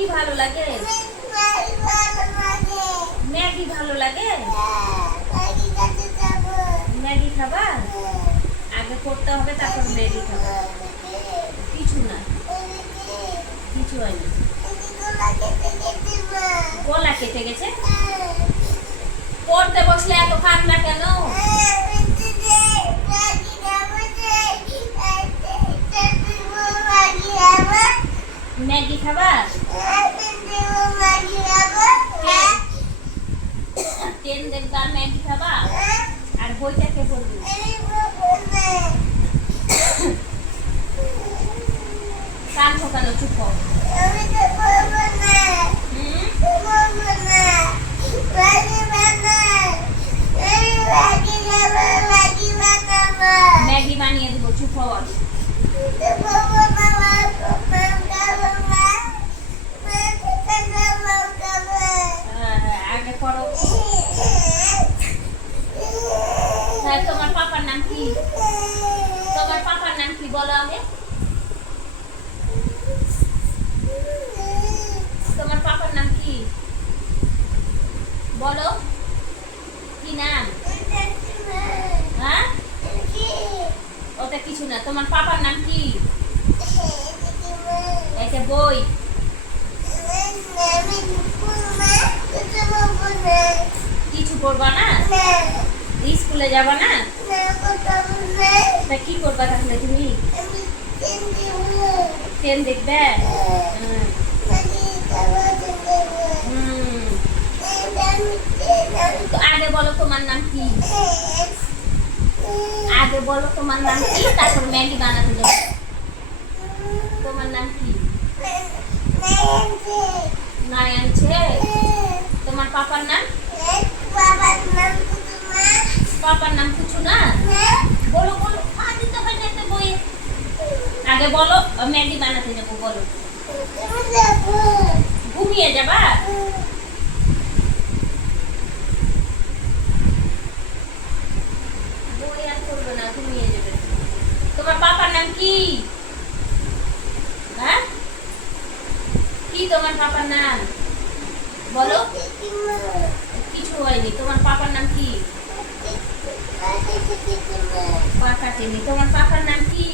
কি ভালো লাগে? ম্যাগি ভালো লাগে? ম্যাগি খাবা? আগে করতে হবে তারপর ম্যাগি খাবা। কিছু না, কিছু হয়নি। গলা কেটে গেছে? পড়তে বসলে এত কান্না কেন? ম্যাগি খাবা? ট্রেন দেখবা, ম্যাগি খাবা? আর বইটা কে পড়বে? কান ঠোকানো, চুপ কর। ম্যাগি বানিয়ে দেবো, চুপ হওয়ার। আগে করো। হ্যাঁ, তোমার পাপার নাম কি? তোমার পাপার নাম কি বলো আগে? তোমার পাপার নাম কি বলো? কি নাম? হ্যাঁ, ওটা কিছু না। তোমার পাপার নাম কি? এটা বই। কিছু করবা না? স্কুলে যাবা না? তা কি করবা তাহলে তুমি? ট্রেন দেখবে? তো আগে বলো তোমার নাম কি? আগে বলো তোমার নাম কি, তারপর ম্যাগি বানাতে যাবো। তোমার নাম কি? নায়ানছে। তোমার পাপার নাম? পাপার নাম কিছু না? বলো বলো, দিতে হয় না একটা বইয়ে। আগে বলো, ম্যাগি বানাতে যাবো বলো। ঘুমিয়ে যাবা? বই আর করবে না, ঘুমিয়ে যাবে। তোমার পাপার নাম কি? হ্যাঁ, কি তোমার পাপার নাম বলো? কিছু হয়নি। তোমার পাপার নাম কি? পাকা চিনি। তোমার পাপার নাম কি?